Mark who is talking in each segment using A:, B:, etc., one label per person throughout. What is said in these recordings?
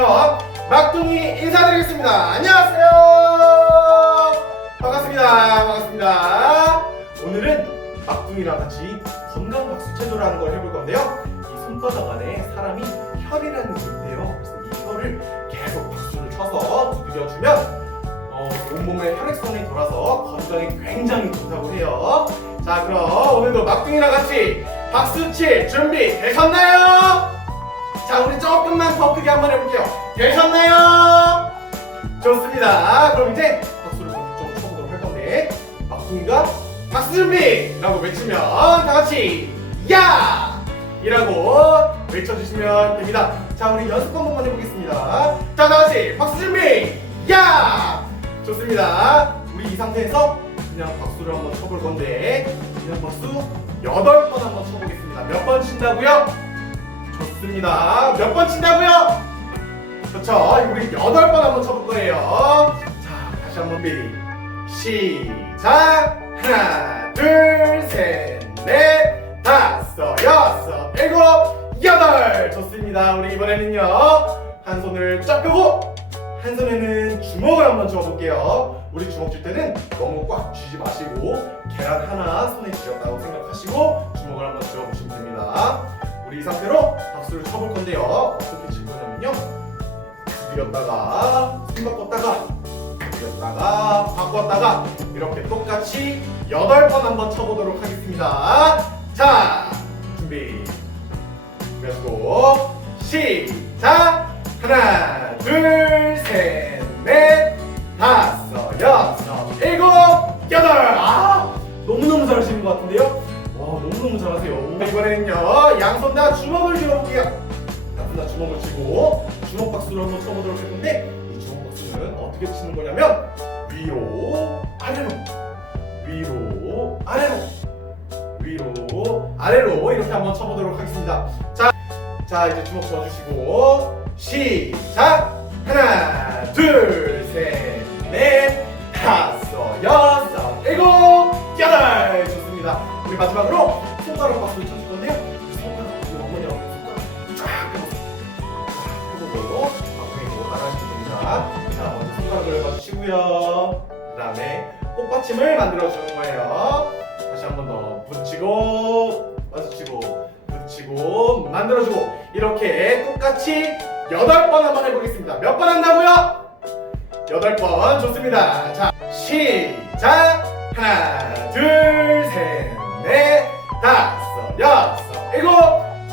A: 허승현 막둥이 인사드리겠습니다. 안녕하세요. 반갑습니다. 반갑습니다. 오늘은 막둥이랑 같이 건강 박수 체조를 하는 걸 해볼 건데요. 이 손바닥 안에 사람이 혈이라는 게 있대요. 그래서 이 혈을 계속 박수를 쳐서 두드려주면 어, 온몸의 혈액선이 돌아서 건강에 굉장히 좋다고 해요. 자, 그럼 오늘도 막둥이랑 같이 박수 칠 준비 되셨나요? 자, 우리 조금만 더 크게 한번 해볼게요. 되셨나요? 좋습니다. 그럼 이제 박수를 본격적으로 쳐보도록 할 건데, 막둥이가 박수 준비 라고 외치면 다 같이 야! 이라고 외쳐주시면 됩니다. 자, 우리 연습 한 번만 해보겠습니다. 자, 다 같이 박수 준비 야! 좋습니다. 우리 이 상태에서 그냥 박수를 한번 쳐볼 건데, 그냥 박수 여덟 번 한번 쳐보겠습니다. 몇 번 친다고요? 좋습니다. 몇 번 친다고요? 그렇죠. 우리 여덟 번 한번 쳐볼 거예요. 자, 다시 한번 미리 시작. 하나, 둘, 셋, 넷, 다섯, 여섯, 일곱, 여덟. 좋습니다. 우리 이번에는요. 한 손을 쫙 펴고 한 손에는 주먹을 한번 쥐어볼게요. 우리 주먹 쥘 때는 너무 꽉 쥐지 마시고 계란 하나 손에 쥐었다고 생각하시고 주먹을 한번 쥐어보시면 됩니다. 우리 이 상태로 박수를 쳐볼 건데요. 어떻게 칠 거냐면요. 들였다가 손 바꿨다가 들였다가 바꿨다가 이렇게 똑같이 여덟 번 한번 쳐보도록 하겠습니다. 자, 준비. 준비하시고 시작. 하나, 쥐고 주먹 박수를 한번 쳐보도록 할 건데, 이 주먹 박수는 어떻게 치는 거냐면, 위로, 아래로, 위로, 아래로, 위로, 아래로 이렇게 한번 쳐보도록 하겠습니다. 자, 자 이제 주먹 쥐어주시고, 시작! 하나, 둘, 셋, 넷, 다섯, 여섯, 일곱, 여덟! 좋습니다. 우리 마지막으로 손가락 박수를 쳐 자, 먼저 손가락을 봐주시고요. 그 다음에 꽃받침을 만들어주는 거예요. 다시 한 번 더 붙이고 마주치고 붙이고 만들어주고 이렇게 똑같이 여덟 번 한번 해보겠습니다. 몇 번 한다고요? 여덟 번 좋습니다. 자 시작 하나 둘 셋 넷 다섯 여섯 일곱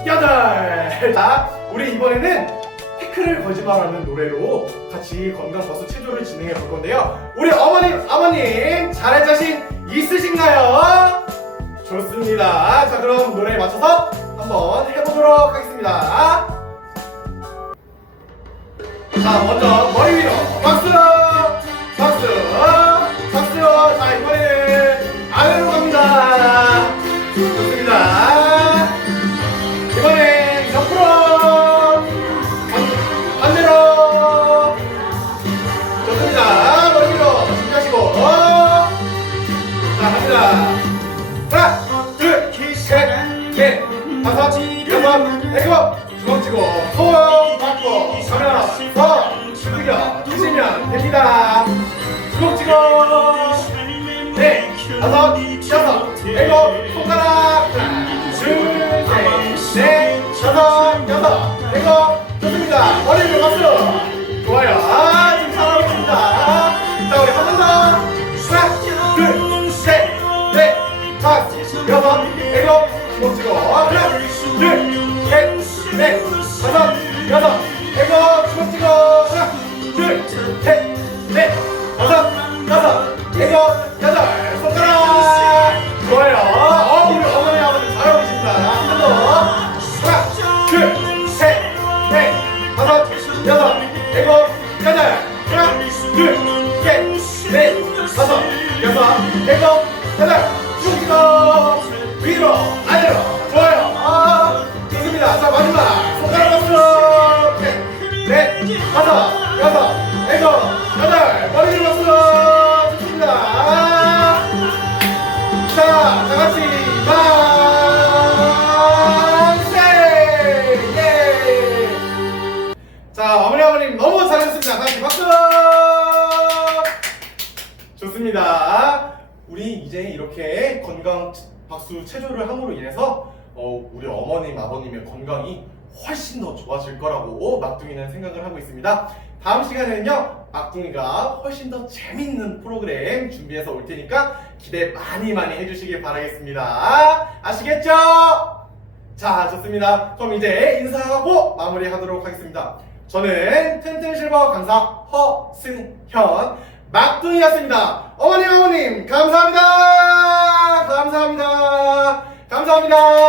A: 여덟 자 우리 이번에는 걸지 말라는 노래로 같이 건강 버스 체조를 진행해 볼 건데요. 우리 어머님 아버님 잘할 자신 있으신가요? 좋습니다. 자 그럼 노래에 맞춰서 한번 해보도록 하겠습니다. 자 먼저 머리 위로 박수 여섯 일곱 주먹 치고 손 받고 가면서 두드려 주시면 됩니다. 주먹 치고. 네 다섯 건강 박수 체조를 함으로 인해서 어, 우리 어머님 아버님의 건강이 훨씬 더 좋아질 거라고 막둥이는 생각을 하고 있습니다. 다음 시간에는요 막둥이가 훨씬 더 재밌는 프로그램 준비해서 올 테니까 기대 많이 많이 해주시길 바라겠습니다. 아시겠죠? 자 좋습니다. 그럼 이제 인사하고 마무리하도록 하겠습니다. 저는 튼튼실버 강사 허승현 막둥이였습니다. 어머니 어머님 감사합니다. 감사합니다. 감사합니다.